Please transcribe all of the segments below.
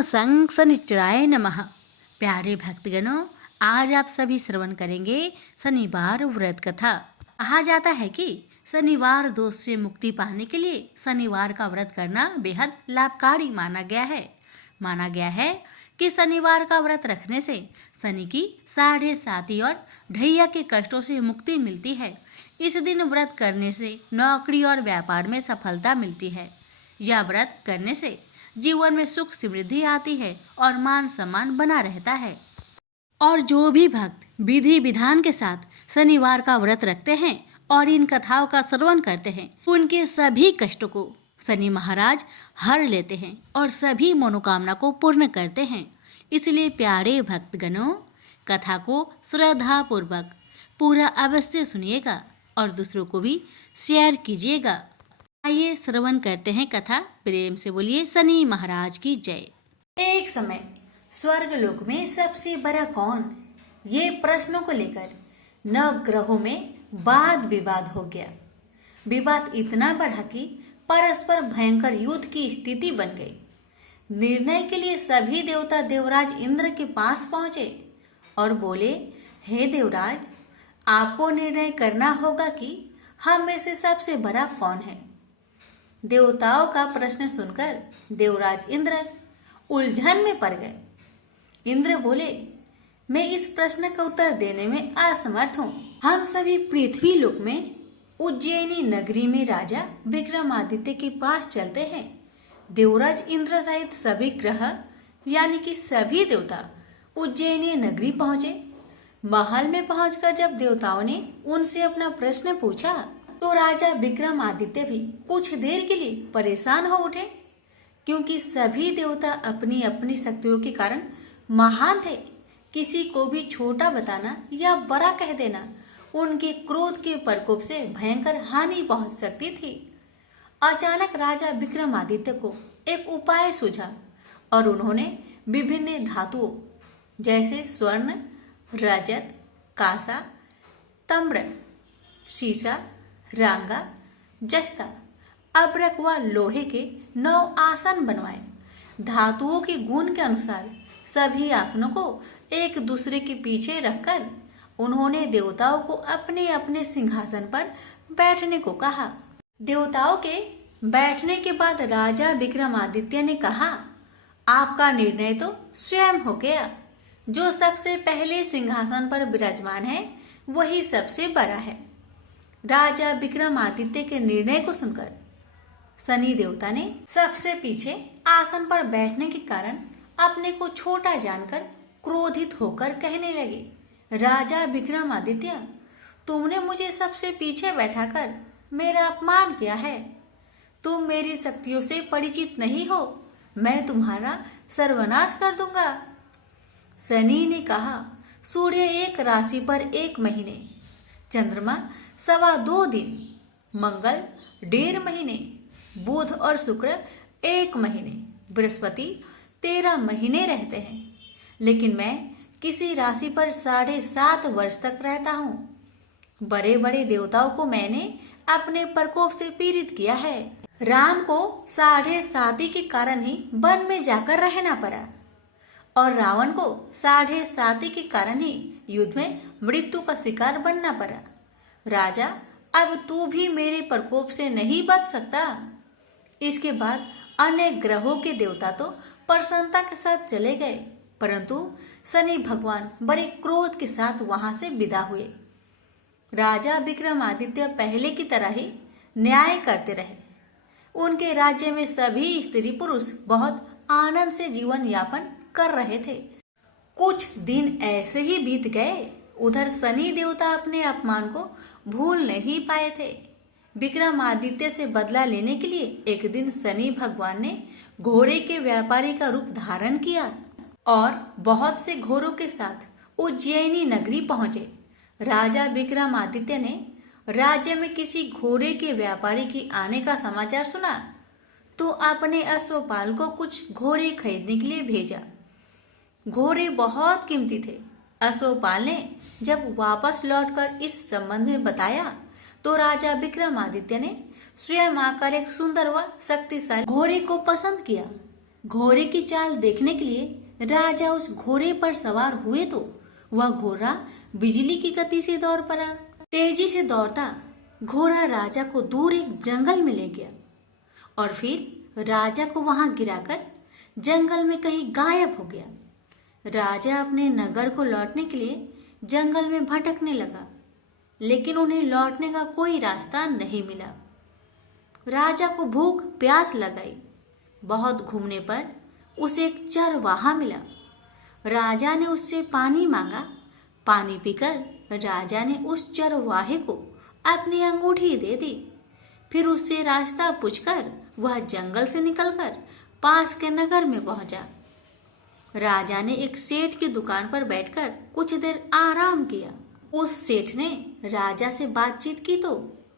ओम सं शनिश्चराय नमः। प्यारे भक्तगणों, आज आप सभी श्रवण करेंगे शनिवार व्रत कथा। कहा जाता है कि शनिवार दोष से मुक्ति पाने के लिए शनिवार का व्रत करना बेहद लाभकारी माना गया है कि शनिवार का व्रत रखने से शनि की 7.5 और ढैया के कष्टों से मुक्ति मिलती है। इस दिन व्रत करने से नौकरी और व्यापार में सफलता मिलती है। यह व्रत करने से जीवन में सुख समृद्धि आती है और मान सम्मान बना रहता है। और जो भी भक्त विधि विधान के साथ शनिवार का व्रत रखते हैं और इन कथाओं का श्रवण करते हैं, उनके सभी कष्टों को शनि महाराज हर लेते हैं और सभी मनोकामना को पूर्ण करते हैं। इसलिए प्यारे भक्तगणों, कथा को श्रद्धा पूर्वक पूरा अवश्य सुनिएगा और दूसरों को भी शेयर कीजिएगा। आइए श्रवण करते हैं कथा। प्रेम से बोलिए शनि महाराज की जय। एक समय स्वर्ग लोक में सबसे बड़ा कौन, ये प्रश्नों को लेकर नवग्रहों में वाद विवाद हो गया। विवाद इतना बढ़ा कि परस्पर भयंकर युद्ध की स्थिति बन गई। निर्णय के लिए सभी देवता देवराज इंद्र के पास पहुंचे और बोले, हे देवराज, आपको निर्णय करना होगा कि हम में से सबसे बड़ा कौन है। देवताओं का प्रश्न सुनकर देवराज इंद्र उलझन में पड़ गए। इंद्र बोले, मैं इस प्रश्न का उत्तर देने में असमर्थ हूँ। हम सभी पृथ्वी लोक में उज्जैनी नगरी में राजा विक्रमादित्य के पास चलते हैं। देवराज इंद्र सहित सभी ग्रह यानी कि सभी देवता उज्जैनी नगरी पहुंचे। महल में पहुंचकर जब देवताओं ने उनसे अपना प्रश्न पूछा तो राजा विक्रमादित्य भी कुछ देर के लिए परेशान हो उठे, क्योंकि सभी देवता अपनी अपनी शक्तियों के कारण महान थे। किसी को भी छोटा बताना या बड़ा कह देना उनके क्रोध के प्रकोप से भयंकर हानि पहुंच सकती थी। अचानक राजा विक्रमादित्य को एक उपाय सूझा और उन्होंने विभिन्न धातुओं जैसे स्वर्ण, रजत, कांसा, ताम्र, सीसा, रांगा, जस्ता, अब्रक व लोहे के 9 आसन बनवाए। धातुओं के गुण के अनुसार सभी आसनों को एक दूसरे के पीछे रखकर उन्होंने देवताओं को अपने अपने सिंहासन पर बैठने को कहा। देवताओं के बैठने के बाद राजा विक्रमादित्य ने कहा, आपका निर्णय तो स्वयं हो गया। जो सबसे पहले सिंहासन पर विराजमान है वही सबसे बड़ा है। राजा विक्रमादित्य के निर्णय को सुनकर शनि देवता ने सबसे पीछे आसन पर बैठने के कारण अपने को छोटा जानकर क्रोधित होकर कहने लगे, राजा विक्रमादित्य, तुमने मुझे सबसे पीछे बैठाकर मेरा अपमान किया है। तुम मेरी शक्तियों से परिचित नहीं हो। मैं तुम्हारा सर्वनाश कर दूंगा। शनि ने कहा, सूर्य एक राशि पर 1 महीने, चंद्रमा 2.25 दिन, मंगल 1.5 महीने, बुध और शुक्र 1 महीने, बृहस्पति 13 महीने रहते हैं। लेकिन मैं किसी राशि पर 7.5 वर्ष तक रहता हूँ। बड़े बड़े देवताओं को मैंने अपने प्रकोप से पीड़ित किया है। राम को 7.5 के कारण ही वन में जाकर रहना पड़ा और रावण को 7.5 के कारण ही युद्ध में मृत्यु का शिकार बनना पड़ा। राजा, अब तू भी मेरे प्रकोप से नहीं बच सकता। इसके बाद अन्य ग्रहों के देवता तो प्रसन्नता के साथ चले गए, परंतु शनि भगवान बड़े क्रोध के साथ वहां से विदा हुए। राजा विक्रमादित्य पहले की तरह ही न्याय करते रहे। उनके राज्य में सभी स्त्री पुरुष बहुत आनंद से जीवन यापन कर रहे थे। कुछ दिन ऐसे ही बीत गए। उधर शनि देवता अपने अपमान को भूल नहीं पाए थे। विक्रमादित्य से बदला लेने के लिए एक दिन शनि भगवान ने घोड़े के व्यापारी का रूप धारण किया और बहुत से घोड़ों के साथ उज्जैनी नगरी पहुंचे। राजा विक्रमादित्य ने राज्य में किसी घोड़े के व्यापारी के आने का समाचार सुना तो अपने अश्वपाल को कुछ घोड़े खरीदने के लिए भेजा। घोड़े बहुत कीमती थे। अश्वपाल ने जब वापस लौटकर इस संबंध में बताया तो राजा विक्रमादित्य ने स्वयं आकर एक सुंदर व शक्तिशाली घोड़े को पसंद किया। घोड़े की चाल देखने के लिए राजा उस घोड़े पर सवार हुए तो वह घोड़ा बिजली की गति से दौड़ पड़ा। तेजी से दौड़ता घोड़ा राजा को दूर एक जंगल में ले गया और फिर राजा को वहां गिराकर जंगल में कहीं गायब हो गया। राजा अपने नगर को लौटने के लिए जंगल में भटकने लगा, लेकिन उन्हें लौटने का कोई रास्ता नहीं मिला। राजा को भूख प्यास लगाई। बहुत घूमने पर उसे एक चरवाहा मिला। राजा ने उससे पानी मांगा। पानी पीकर राजा ने उस चरवाहे को अपनी अंगूठी दे दी। फिर उससे रास्ता पूछकर वह जंगल से निकलकर पास के नगर में पहुंचा। राजा ने एक सेठ की दुकान पर बैठकर कुछ देर आराम किया। उस सेठ ने राजा से बातचीत की तो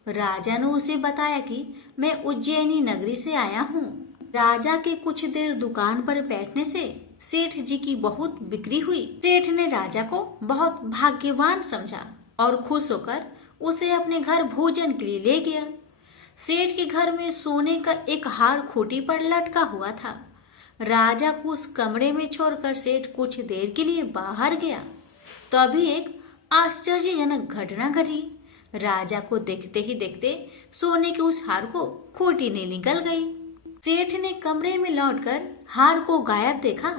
राजा ने उसे बताया कि मैं उज्जैनी नगरी से आया हूँ। राजा के कुछ देर दुकान पर बैठने से सेठ जी की बहुत बिक्री हुई। सेठ ने राजा को बहुत भाग्यवान समझा और खुश होकर उसे अपने घर भोजन के लिए ले गया। सेठ के घर में सोने का एक हार खूंटी पर लटका हुआ था। राजा को उस कमरे में छोड़कर सेठ कुछ देर के लिए बाहर गया। तभी एक आश्चर्यजनक घटना घटी। राजा को देखते ही देखते सोने के उस हार को खूंटी ने निगल गई। सेठ ने कमरे में लौटकर हार को गायब देखा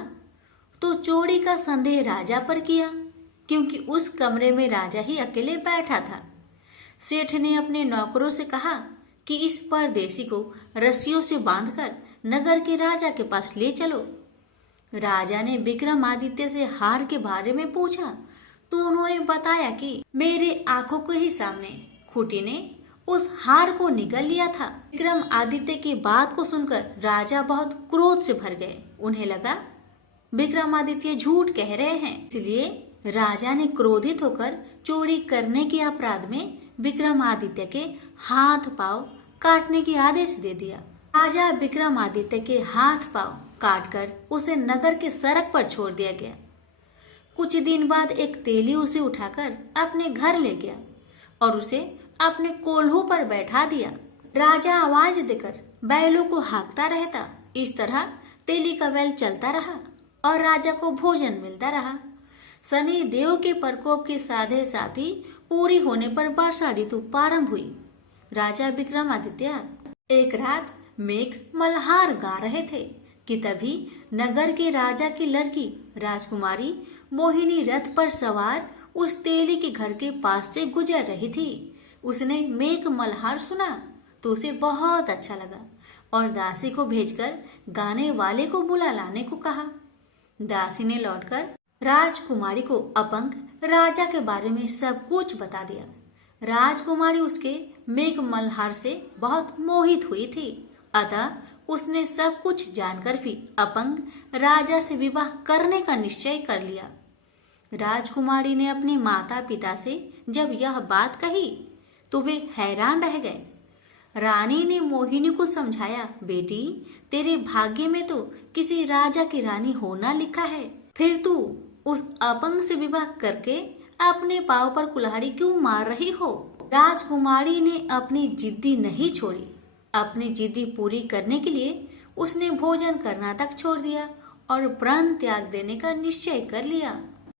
तो चोरी का संदेह राजा पर किया, क्योंकि उस कमरे में राजा ही अकेले बैठा था। सेठ ने अपने नौकरों से कहा कि इस परदेसी को रस्सियों से बांधकर नगर के राजा के पास ले चलो। राजा ने विक्रमादित्य से हार के बारे में पूछा तो उन्होंने बताया कि मेरे आंखों के ही सामने खूंटी ने उस हार को निगल लिया था। विक्रमादित्य की बात को सुनकर राजा बहुत क्रोध से भर गए। उन्हें लगा विक्रमादित्य झूठ कह रहे हैं, इसलिए राजा ने क्रोधित होकर चोरी करने के अपराध में विक्रमादित्य के हाथ पांव काटने की आदेश दे दिया। राजा विक्रमादित्य के हाथ पांव काटकर उसे नगर के सड़क पर छोड़ दिया गया। कुछ दिन बाद एक तेली उसे उठाकर अपने घर ले गया और उसे अपने कोल्हू पर बैठा दिया। राजा आवाज देकर बैलों को हाँकता रहता। इस तरह तेली का बैल चलता रहा और राजा को भोजन मिलता रहा। शनि देव के प्रकोप के साधे साथी पूरी होने पर वर्षा ऋतु प्रारंभ हुई। राजा विक्रमादित्य एक रात मेघ मल्हार गा रहे थे कि तभी नगर के राजा की लड़की राजकुमारी मोहिनी रथ पर सवार उस तेली के घर के पास से गुजर रही थी। उसने मेघ मल्हार सुना तो उसे बहुत अच्छा लगा और दासी को भेजकर गाने वाले को बुला लाने को कहा। दासी ने लौटकर राजकुमारी को अपंग राजा के बारे में सब कुछ बता दिया। राजकुमारी उसके मेघ मल्हार से बहुत मोहित हुई थी, अतः उसने सब कुछ जानकर भी अपंग राजा से विवाह करने का निश्चय कर लिया। राजकुमारी ने अपने माता पिता से जब यह बात कही तो वे हैरान रह गए। रानी ने मोहिनी को समझाया, बेटी तेरे भाग्य में तो किसी राजा की रानी होना लिखा है, फिर तू उस अपंग से विवाह करके अपने पांव पर कुल्हाड़ी क्यों मार रही हो। राजकुमारी ने अपनी जिद्दी नहीं छोड़ी। अपनी जिद्दी पूरी करने के लिए उसने भोजन करना तक छोड़ दिया और प्राण त्याग देने का निश्चय कर लिया।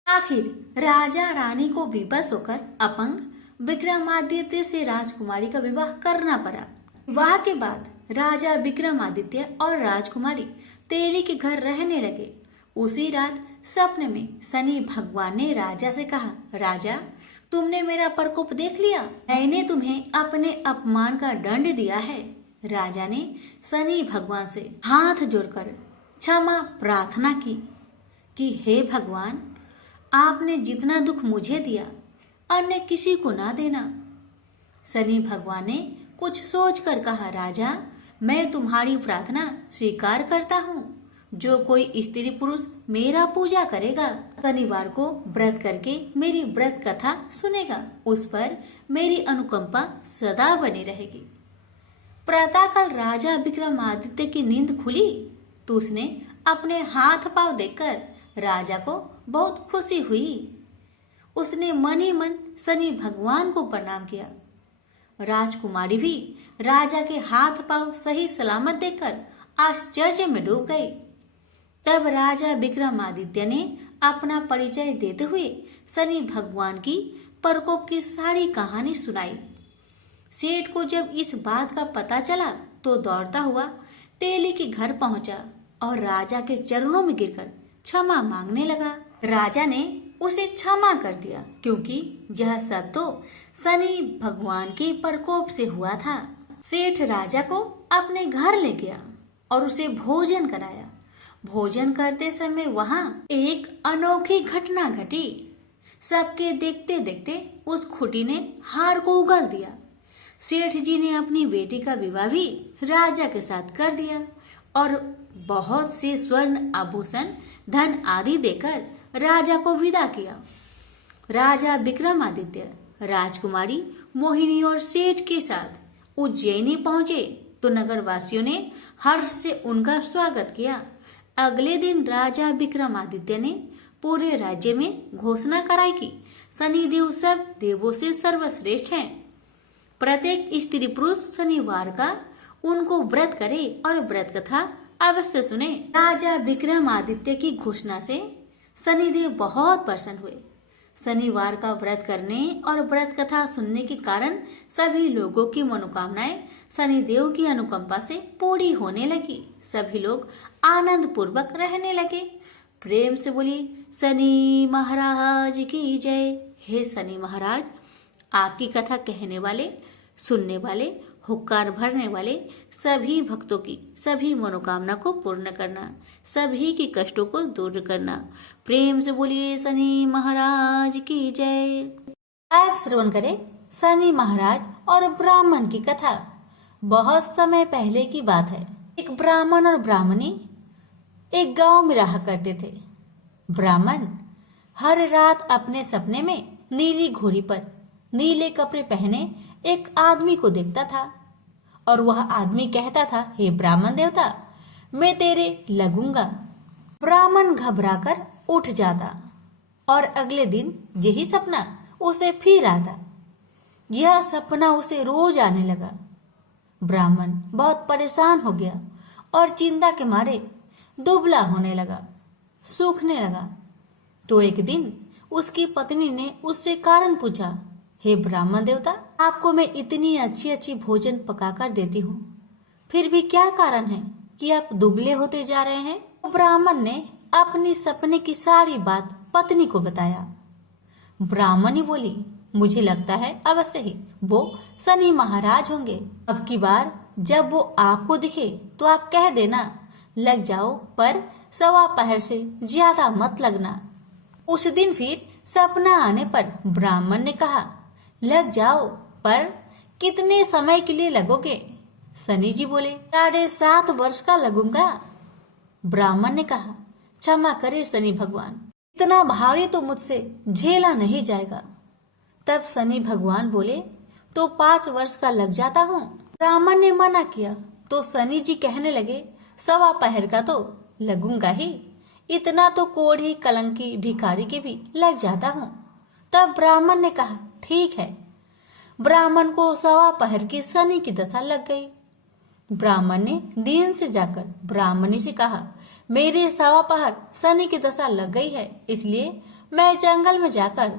आखिर राजा रानी को विवश होकर अपंग विक्रमादित्य से राजकुमारी का विवाह करना पड़ा। विवाह के बाद राजा विक्रमादित्य और राजकुमारी तेली के घर रहने लगे। उसी रात सपने में शनि भगवान ने राजा से कहा, राजा तुमने मेरा प्रकोप देख लिया, मैंने तुम्हें अपने अपमान का दंड दिया है। राजा ने शनि भगवान से हाथ जोड़कर क्षमा प्रार्थना की कि हे भगवान, आपने जितना दुख मुझे दिया अन्य किसी को ना देना। शनि भगवान ने कुछ सोचकर कहा, राजा मैं तुम्हारी प्रार्थना स्वीकार करता हूँ। जो कोई स्त्री पुरुष मेरा पूजा करेगा, शनिवार को व्रत करके मेरी व्रत कथा सुनेगा, उस पर मेरी अनुकंपा सदा बनी रहेगी। प्रातःकाल राजा विक्रमादित्य की नींद खुली तो उसने अपने हाथ पांव देखकर राजा को बहुत खुशी हुई। उसने मन ही मन शनि भगवान को प्रणाम किया। राजकुमारी भी राजा के हाथ पांव सही सलामत देखकर आश्चर्य में डूब गई। तब राजा विक्रमादित्य ने अपना परिचय देते हुए शनि भगवान की प्रकोप की सारी कहानी सुनाई। सेठ को जब इस बात का पता चला तो दौड़ता हुआ तेली के घर पहुंचा और राजा के चरणों में गिरकर क्षमा मांगने लगा। राजा ने उसे क्षमा कर दिया क्योंकि यह सब तो शनि भगवान के प्रकोप से हुआ था। सेठ राजा को अपने घर ले गया और उसे भोजन कराया। भोजन करते समय वहां एक अनोखी घटना घटी। सबके देखते देखते उस खुटी ने हार को उगल दिया। सेठ जी ने अपनी बेटी का विवाह भी राजा के साथ कर दिया और बहुत से स्वर्ण आभूषण धन आदि देकर राजा को विदा किया। राजा विक्रमादित्य राजकुमारी मोहिनी और सेठ के साथ उज्जैनी पहुंचे तो नगर वासियों ने हर्ष से उनका स्वागत किया। अगले दिन राजा विक्रमादित्य ने पूरे राज्य में घोषणा कराई कि शनिदेव सब देवों से सर्वश्रेष्ठ हैं। प्रत्येक स्त्री पुरुष शनिवार का उनको व्रत करे और व्रत कथा अवश्य सुने। राजा विक्रमादित्य की घोषणा से शनिदेव बहुत प्रसन्न हुए। शनिवार का व्रत करने और व्रत कथा सुनने के कारण सभी लोगों की मनोकामनाएं शनिदेव की अनुकंपा से पूरी होने लगी। सभी लोग आनंद पूर्वक रहने लगे। प्रेम से बोलिए शनि महाराज की जय। हे शनि महाराज, आपकी कथा कहने वाले, सुनने वाले, हुक्कार भरने वाले सभी भक्तों की सभी मनोकामना को पूर्ण करना, सभी की कष्टों को दूर करना। प्रेम से बोलिए शनि महाराज की जय। आप श्रवण करें शनि महाराज और ब्राह्मण की कथा। बहुत समय पहले की बात है। एक ब्राह्मण और ब्राह्मणी एक गांव में रहा करते थे। ब्राह्मण हर रात अपने सपने में नीली घोड़ी पर नीले कपड़े पहने एक आदमी को देखता था और वह आदमी कहता था, हे ब्राह्मण देवता, मैं तेरे लगूंगा। ब्राह्मण घबराकर उठ जाता और अगले दिन यही सपना उसे फिर आता। यह सपना उसे रोज आने लगा। ब्राह्मण बहुत परेशान हो गया और चिंता के मारे दुबला होने लगा, सूखने लगा। तो एक दिन उसकी पत्नी ने उससे कारण पूछा, हे ब्राह्मण देवता, आपको मैं इतनी अच्छी अच्छी भोजन पकाकर देती हूँ, फिर भी क्या कारण है कि आप दुबले होते जा रहे हैं? तो ब्राह्मण ने अपनी सपने की सारी बात पत्नी को बताया। ब्राह्मणी बोली, मुझे लगता है अवश्य ही वो शनि महाराज होंगे। अब की बार जब वो आपको दिखे तो आप कह देना, लग जाओ, पर 1:15 से ज्यादा मत लगना। उस दिन फिर सपना आने पर ब्राह्मण ने कहा, लग जाओ, पर कितने समय के लिए लगोगे? शनि जी बोले, 7.5 वर्ष का लगूंगा। ब्राह्मण ने कहा, क्षमा करे शनि भगवान, इतना भारी तो मुझसे झेला नहीं जाएगा। तब शनि भगवान बोले, तो 5 वर्ष का लग जाता हूँ। ब्राह्मण ने मना किया तो शनि जी कहने लगे, 1:15 का तो लगूंगा ही, इतना तो कोढ़ी कलंकी भिखारी के भी लग जाता हूँ। तब ब्राह्मण ने कहा, ठीक है। ब्राह्मण को 1:15 की शनि की दशा लग गई। ब्राह्मण ने दीन से जाकर ब्राह्मणी से कहा, मेरे 1:15 शनि की दशा लग गई है, इसलिए मैं जंगल में जाकर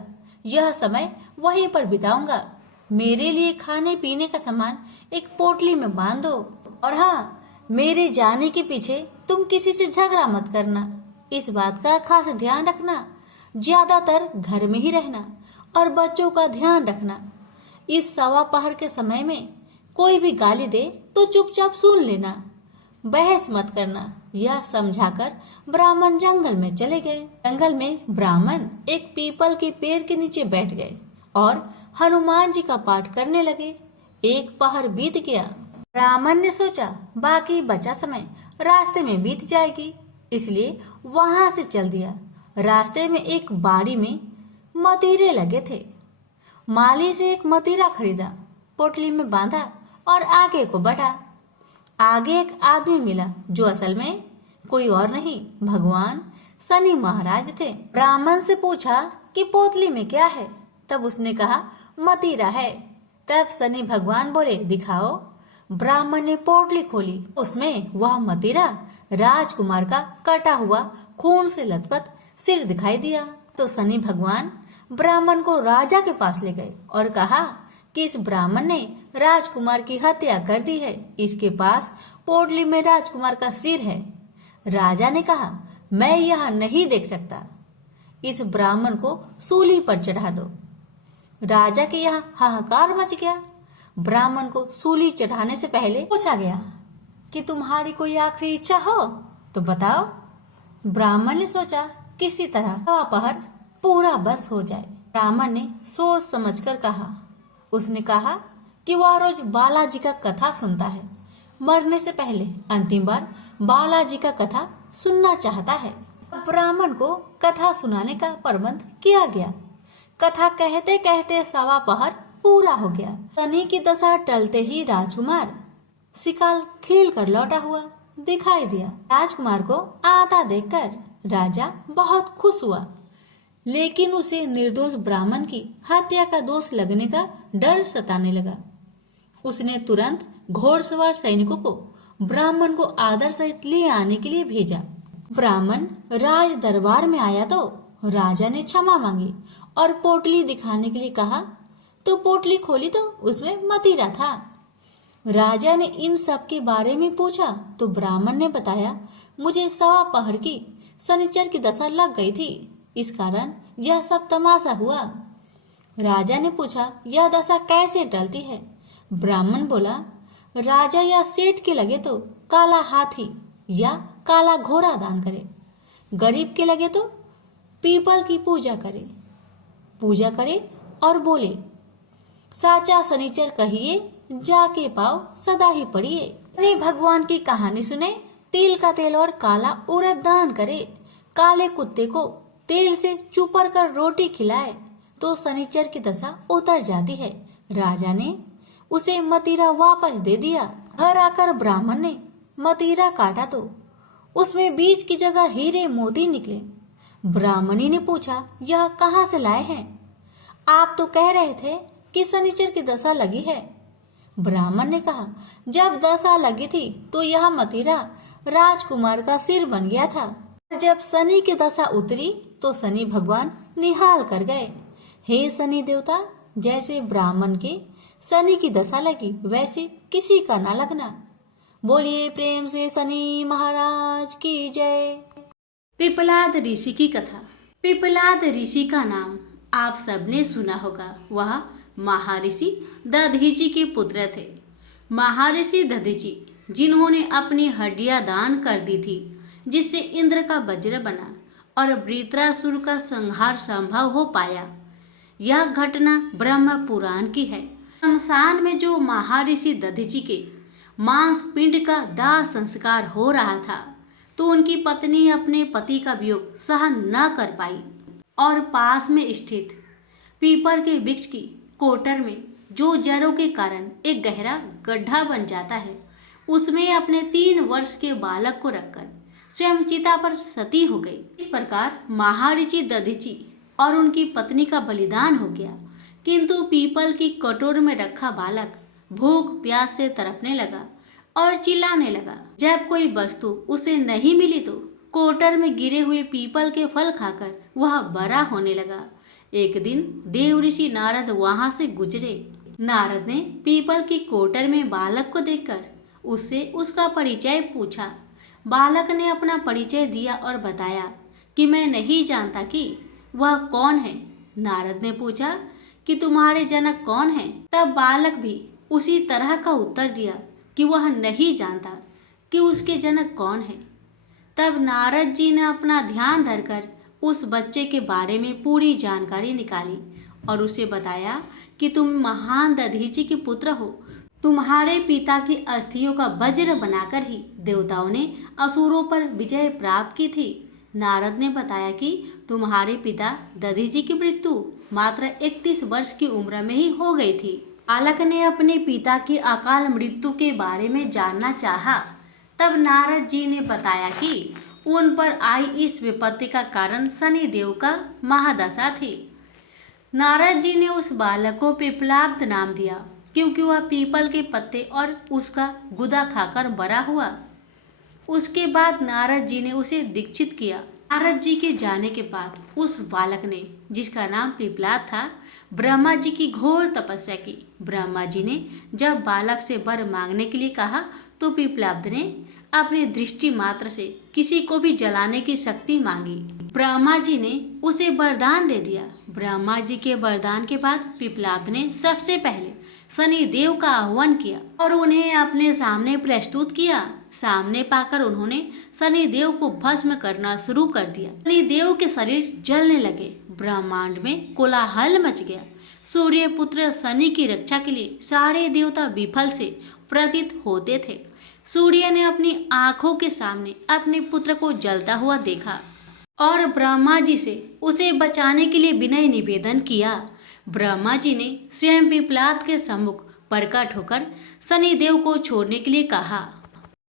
यह समय वहीं पर बिताऊंगा। मेरे लिए खाने पीने का सामान एक पोटली में बांध दो, और हाँ, मेरे जाने के पीछे तुम किसी से झगड़ा मत करना। इस बात का खास ध्यान रखना, ज्यादातर घर में ही रहना और बच्चों का ध्यान रखना। इस 1:15 के समय में कोई भी गाली दे तो चुपचाप सुन लेना, बहस मत करना। यह समझाकर ब्राह्मण जंगल में चले गए। जंगल में ब्राह्मण एक पीपल के पेड़ के नीचे बैठ गए और हनुमान जी का पाठ करने लगे। 1 पहर बीत गया। ब्राह्मण ने सोचा बाकी बचा समय रास्ते में बीत जाएगी, इसलिए वहां से चल दिया। रास्ते में एक बाड़ी में मतीरे लगे थे। माली से एक मतीरा खरीदा, पोटली में बांधा और आगे को बढ़ा। आगे एक आदमी मिला जो असल में कोई और नहीं, भगवान शनि महाराज थे। ब्राह्मण से पूछा कि पोटली में क्या है? तब उसने कहा, मतीरा है। तब शनि भगवान बोले, दिखाओ। ब्राह्मण ने पोटली खोली, उसमें वह मतीरा राजकुमार का कटा हुआ खून से लथपथ सिर दिखाई दिया तो शनि भगवान ब्राह्मण को राजा के पास ले गए और कहा कि इस ब्राह्मण ने राजकुमार की हत्या कर दी है। इसके पास पोटली में राजकुमार का सिर है। राजा ने कहा, मैं यह नहीं देख सकता, इस ब्राह्मण को सूली पर चढ़ा दो। राजा के यहाँ हाहाकार मच गया। ब्राह्मण को सूली चढ़ाने से पहले पूछा गया कि तुम्हारी कोई आखिरी इच्छा हो तो बताओ। ब्राह्मण ने सोचा किसी तरह पहर पूरा बस हो जाए। ब्राह्मण ने सोच समझकर कहा। उसने कहा कि वह रोज बालाजी का कथा सुनता है, मरने से पहले अंतिम बार बालाजी का कथा सुनना चाहता है। ब्राह्मण को कथा सुनाने का प्रबंध किया गया। कथा कहते कहते सवा पहर पूरा हो गया। शनि की दशा टलते ही राजकुमार शिकाल खेल कर लौटा हुआ दिखाई दिया। राजकुमार को आता देखकर राजा बहुत खुश हुआ, लेकिन उसे निर्दोष ब्राह्मण की हत्या का दोष लगने का डर सताने लगा। उसने तुरंत घोड़सवार सैनिकों को ब्राह्मण को आदर सहित ले आने के लिए भेजा। ब्राह्मण राज दरबार में आया तो राजा ने क्षमा मांगी और पोटली दिखाने के लिए कहा तो पोटली खोली तो उसमें मदिरा था। राजा ने इन सब के बारे में पूछा तो ब्राह्मण ने बताया, मुझे सवा पहर की शनिचर की दशा लग गई थी, इस कारण यह सब तमाशा हुआ। राजा ने पूछा, यह दशा कैसे टलती है? ब्राह्मण बोला, राजा या सेठ के लगे तो काला हाथी या काला घोड़ा दान करे, गरीब के लगे तो पीपल की पूजा करे और बोले, साचा शनिचर कहिए जाके पाओ सदा ही पढ़िए। अरे भगवान की कहानी सुने, तिल का तेल और काला उड़द दान करे, काले कुत्ते को तेल से चुपर कर रोटी खिलाए तो शनिचर की दशा उतर जाती है। राजा ने उसे मतीरा वापस दे दिया। घर आकर ब्राह्मण ने मतीरा काटा तो उसमें बीज की जगह हीरे मोती निकले। ब्राह्मणी ने पूछा, यह कहाँ से लाए हैं? आप तो कह रहे थे कि शनिचर की दशा लगी है। ब्राह्मण ने कहा, जब दशा लगी थी तो यह मतीरा राजकुमार का सिर बन गया था। जब शनि की दशा उतरी तो शनि भगवान निहाल कर गए। हे शनि देवता, जैसे ब्राह्मण के शनि की दशा लगी वैसे किसी का ना लगना। बोलिए प्रेम से शनि महाराज की जय। पिपलाद ऋषि की कथा। पिपलाद ऋषि का नाम आप सबने सुना होगा। वह महर्षि दधीचि के पुत्र थे। महर्षि दधीचि जिन्होंने अपनी हड्डियां दान कर दी थी, जिससे इंद्र का वज्र बना और वृत्रासुर का संहार संभव हो पाया। यह घटना ब्रह्म पुराण की है। शमशान में जो महर्षि दधीचि के मांस पिंड का दाह संस्कार हो रहा था तो उनकी पत्नी अपने पति का वियोग सहन न कर पाई और पास में स्थित पीपल के वृक्ष की कोटर में, जो जड़ों के कारण एक गहरा गड्ढा बन जाता है, उसमें अपने 3 वर्ष के बालक को रखकर स्वयं चिता पर सती हो गई। इस प्रकार महर्षि दधीचि और उनकी पत्नी का बलिदान हो गया। किंतु पीपल की कटोर में रखा बालक भूख प्यास से तड़पने लगा और चिल्लाने लगा। जब कोई वस्तु उसे नहीं मिली तो कोटर में गिरे हुए पीपल के फल खाकर वह बड़ा होने लगा। एक दिन देव ऋषि नारद वहां से गुजरे। नारद ने पीपल की कोटर में बालक को देखकर उससे उसका परिचय पूछा। बालक ने अपना परिचय दिया और बताया कि मैं नहीं जानता कि वह कौन है। नारद ने पूछा कि तुम्हारे जनक कौन हैं? तब बालक भी उसी तरह का उत्तर दिया कि वह नहीं जानता कि उसके जनक कौन है। तब नारद जी ने अपना ध्यान धरकर उस बच्चे के बारे में पूरी जानकारी निकाली और उसे बताया कि तुम महान दधीचि के पुत्र हो। तुम्हारे पिता की अस्थियों का वज्र बनाकर ही देवताओं ने असुरों पर विजय प्राप्त की थी। नारद ने बताया कि तुम्हारे पिता दधीचि की मृत्यु मात्र 31 वर्ष की उम्र में ही हो गई थी। बालक ने अपने पिता की अकाल मृत्यु के बारे में जानना चाहा। तब नारद जी ने बताया कि उन पर आई इस विपत्ति का कारण शनि देव का महादशा थी। नारद जी ने उस बालक को पिपलाद नाम दिया क्योंकि वह पीपल के पत्ते और उसका गुदा खाकर बड़ा हुआ। उसके बाद नारद जी ने उसे दीक्षित किया। नारद जी के जाने के बाद उस बालक ने, जिसका नाम पिपलाद था, ब्रह्मा जी की घोर तपस्या की। ब्रह्मा जी ने जब बालक से वर मांगने के लिए कहा तो पिपलाद ने अपनी दृष्टि मात्र से किसी को भी जलाने की शक्ति मांगी। ब्रह्मा जी ने उसे वरदान दे दिया। ब्रह्मा जी के वरदान के बाद पिपलाद ने सबसे पहले शनि देव का आह्वान किया और उन्हें अपने सामने प्रस्तुत किया। सामने पाकर उन्होंने शनि देव को भस्म करना शुरू कर दिया। शनि देव के शरीर जलने लगे। ब्रह्मांड में कोलाहल मच गया। सूर्य पुत्र शनि की रक्षा के लिए सारे देवता विफल से प्रतीत होते थे। सूर्य ने अपनी आंखों के सामने अपने पुत्र को जलता हुआ देखा और ब्रह्मा जी से उसे बचाने के लिए विनय निवेदन किया। ब्रह्मा जी ने स्वयं पिपलाद के सम्मुख प्रकट होकर शनिदेव को छोड़ने के लिए कहा,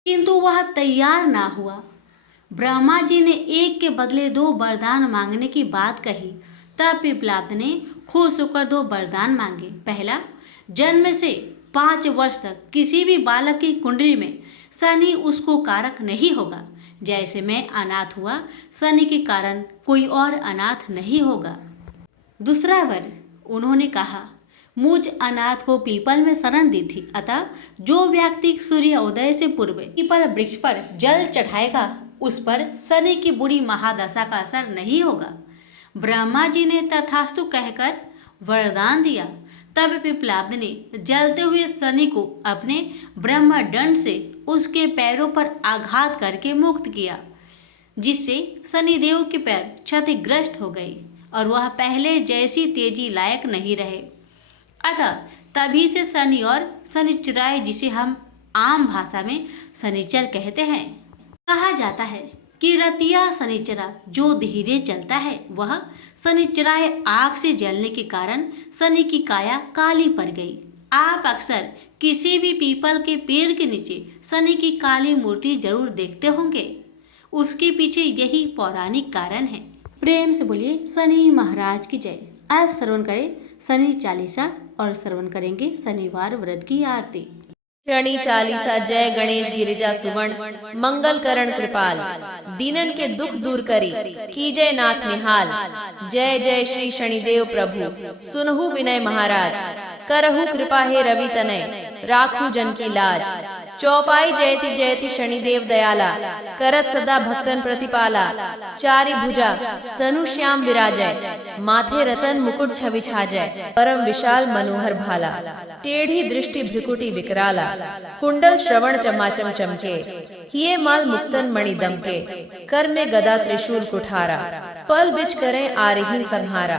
किंतु वह तैयार ना हुआ। ब्रह्मा जी ने एक के बदले 2 वरदान मांगने की बात कही। तब पिपलाद ने खुश होकर 2 वरदान मांगे। पहला, जन्म से 5 वर्ष तक किसी भी बालक की कुंडली में शनि उसको कारक नहीं होगा। जैसे मैं अनाथ हुआ, शनि के कारण कोई और अनाथ नहीं होगा। दूसरा वर, उन्होंने कहा, मुझ अनाथ को पीपल में शरण दी थी, अतः जो व्यक्ति सूर्य उदय से पूर्व पीपल वृक्ष पर जल चढ़ाएगा उस पर शनि की बुरी महादशा का असर नहीं होगा। ब्रह्मा जी ने तथास्तु कहकर वरदान दिया। तब पिपलाद ने जलते हुए शनि को अपने ब्रह्मदंड से उसके पैरों पर आघात करके मुक्त किया, जिससे शनिदेव के पैर क्षतिग्रस्त हो गए और वह पहले जैसी तेजी लायक नहीं रहे। अतः तभी से शनि और शनिचराय, जिसे हम आम भाषा में शनिचर कहते हैं, कहा जाता है कि रतिया शनिचरा जो धीरे चलता है वह शनिचराय आग से जलने के कारण शनि की काया काली पड़ गई। आप अक्सर किसी भी पीपल के पेड़ के नीचे शनि की काली मूर्ति जरूर देखते होंगे। उसके पीछे यही पौराणिक कारण है। प्रेम से बोलिए शनि महाराज की जय। आप श्रवण करें शनि चालीसा और श्रवण करेंगे शनिवार व्रत की आरती। शनि चालीसा। जय गणेश गिरिजा सुवर्ण मंगल करण कृपाल, दीनन के दुख दूर करी कीजय नाथ निहाल। जय जय श्री शनिदेव प्रभु, सुनहु विनय महाराज, करहु कृपा हे रवि तनय, राखु जन की लाज। चौपाई जयति जयति शनिदेव दयाला, करत सदा भक्तन प्रतिपाला। चारि भुजा तनु श्याम विराजय, माथे रतन मुकुट छवि छाजय। परम विशाल मनोहर भाला, टेढ़ी दृष्टि भ्रिकुटी विकराला। कुंडल श्रवण चमाचम चमके, हिये माल मुक्तन मणि दमके। कर में गदा त्रिशूल कुठारा, पल बिच करें आरहीन संहारा।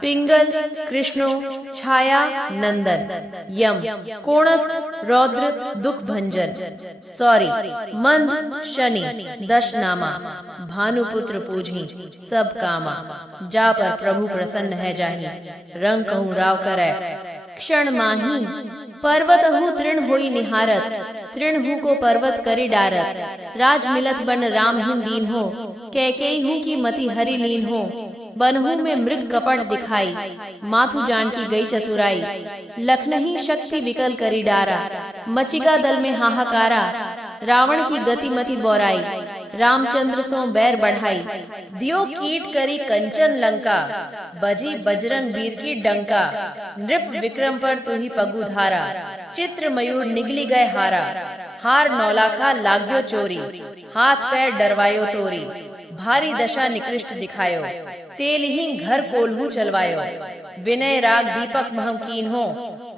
पिंगल कृष्णो छाया नंदन, यम कोणस्थ रौद्र दुख भंजन। सॉरी मंद शनि दश नामा, भानुपुत्र पूजी सब कामा। जा पर प्रभु प्रसन्न है जाहि, रंग कहूँ राव करे क्षण माही। पर्वतहु तृण होई निहारत, तृणहु को पर्वत करी डारत। राज मिलत बन रामहीन दीन हो, कैकेयी की मति हरि लीन हो। बनहु में मृग कपट दिखाई, माथु जान की गई चतुराई। लखनही शक्ति विकल करी डारा, मचिका दल में हाहाकारा। रावण की गति मति बोराई, रामचंद्र सो बैर बढ़ाई। दियो कीट करी कंचन लंका, बजी बजरंग वीर की डंका। नृप विक्रम पर तू ही पगु धारा, चित्र मयूर निगली गए हारा। हार नौलाखा लाग्यो चोरी, हाथ पैर डरवायो तोरी। भारी दशा निकृष्ट दिखायो, तेलहीन घर कोल्हू चलवायो। विनय राग दीपक महम कीन हो,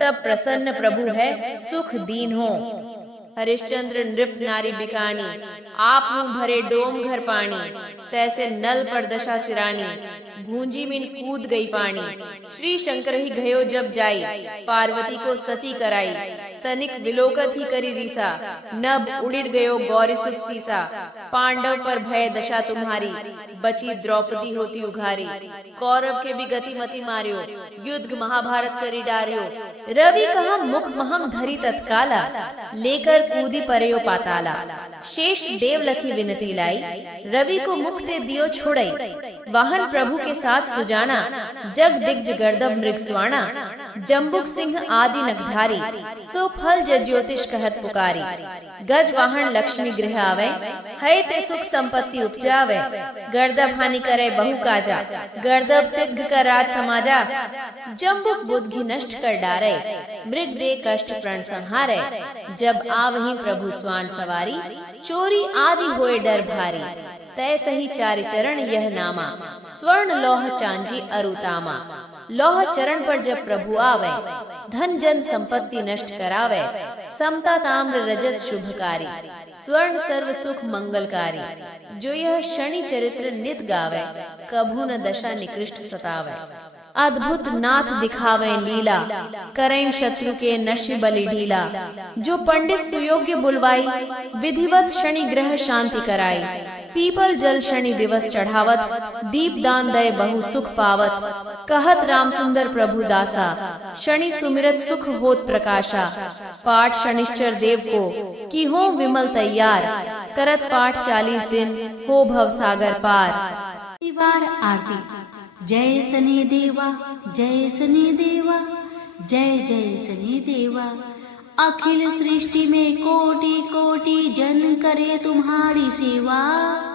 तब प्रसन्न प्रभु है सुख दीन हो। हरिश्चंद्र नृप नारी बिकानी, आप मुँह भरे डोम घर पानी। तैसे नल पर दशा सिरानी, भूंजी में कूद गई पानी। श्री शंकर ही गयो जब जाई, पार्वती को सती कराई। तनिक विलोकत ही करी रीसा, नभ उड़िड़ गयो गौरी सुत सीसा। पांडव पर भय दशा तुम्हारी, बची द्रौपदी होती उघारी। कौरव के भी गति मति मारियो, युद्ध महाभारत करी डारियो। रवि कहा मुख महम धरी तत्काला, लेकर कूदी परयो पाताला। शेष देव लखी विनती लाई, रवि को मुक्ति दियो छोड़ई। वाहन प्रभु के साथ सुजाना, जग दिग्ज गर्दभ मृग स्वाणा। जम्बुक सिंह आदि नखधारी, सो फल ज्योतिष कहत पुकारी। गज वाहन लक्ष्मी गृह आवे, है ते सुख संपत्ति उपजावे। गर्दभ हानि करे बहु काजा, गर्दभ सिद्ध कर राज समाजा। जम्बुक बुद्धि नष्ट कर डारे, मृग दे कष्ट प्रण संहारे। जब आवहीं प्रभु स्वान सवारी, चोरी आदि होए डर भारी। तय सही चारि चरण यह नामा, स्वर्ण लौह चांदी अरुतामा। लौह चरण पर जब प्रभु आवे, धन जन संपत्ति नष्ट करावे। समता ताम्र रजत शुभकारी, स्वर्ण सर्व सुख मंगलकारी। जो यह शनि चरित्र नित गावे, कभू न दशा निकृष्ट सतावे। अद्भुत नाथ दिखावे लीला, करें शत्रु के नश्य बलि ढीला। जो पंडित सुयोग्य बुलवाई, विधिवत शनि ग्रह शांति कराई। पीपल जल शनि दिवस चढ़ावत, दीप दान दय बहु सुख पावत। कहत राम सुंदर प्रभु दासा, शनि सुमिरत सुख होत प्रकाशा। पाठ शनिश्चर देव को, की हो विमल तैयार। करत पाठ 40 दिन, हो भव सागर पार। शनिवार आरती। जय शनि देवा, जय शनि देवा, जय जय शनि देवा। अखिल सृष्टि में कोटि कोटि जन करे तुम्हारी सेवा।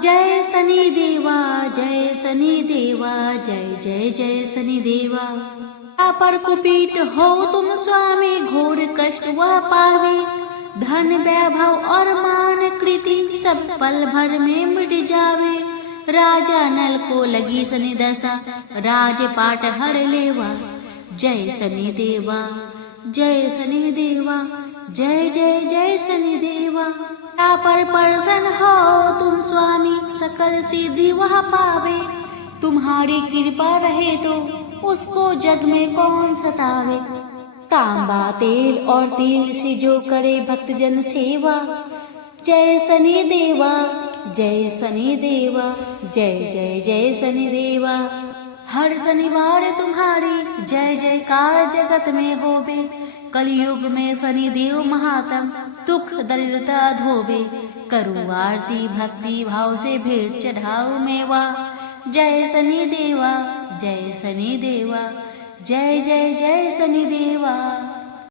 जय शनि देवा, जय शनि देवा, जय जय जय शनि देवा। पर कुपीट हो तुम स्वामी, घोर कष्ट वह पावे। धन वैभव और मान कृति, सब पल भर में मिट जावे। राजा नल को लगी शनि दशा, राजपाट हर लेवा। जय शनि देवा, जय शनि देवा, जय जय जय शनि देवा। पर प्रसन्न हो तुम स्वामी, सकल सिद्धि वह पावे। तुम्हारी कृपा रहे तो उसको जग में कौन सतावे। तांबा तेल और तिल से जो करे भक्तजन सेवा। जय शनि देवा, जय शनि देवा, जय जय जय शनि देवा। हर शनिवार तुम्हारी जय जयकार जगत में होवे। कलयुग में शनि देव महात्म, दुख दरिद्रता धोवे। करूँ आरती भक्ति भाव से भेंट चढ़ाओ मेवा। जय शनि देवा, जय शनि देवा, जय जय जय शनि देवा।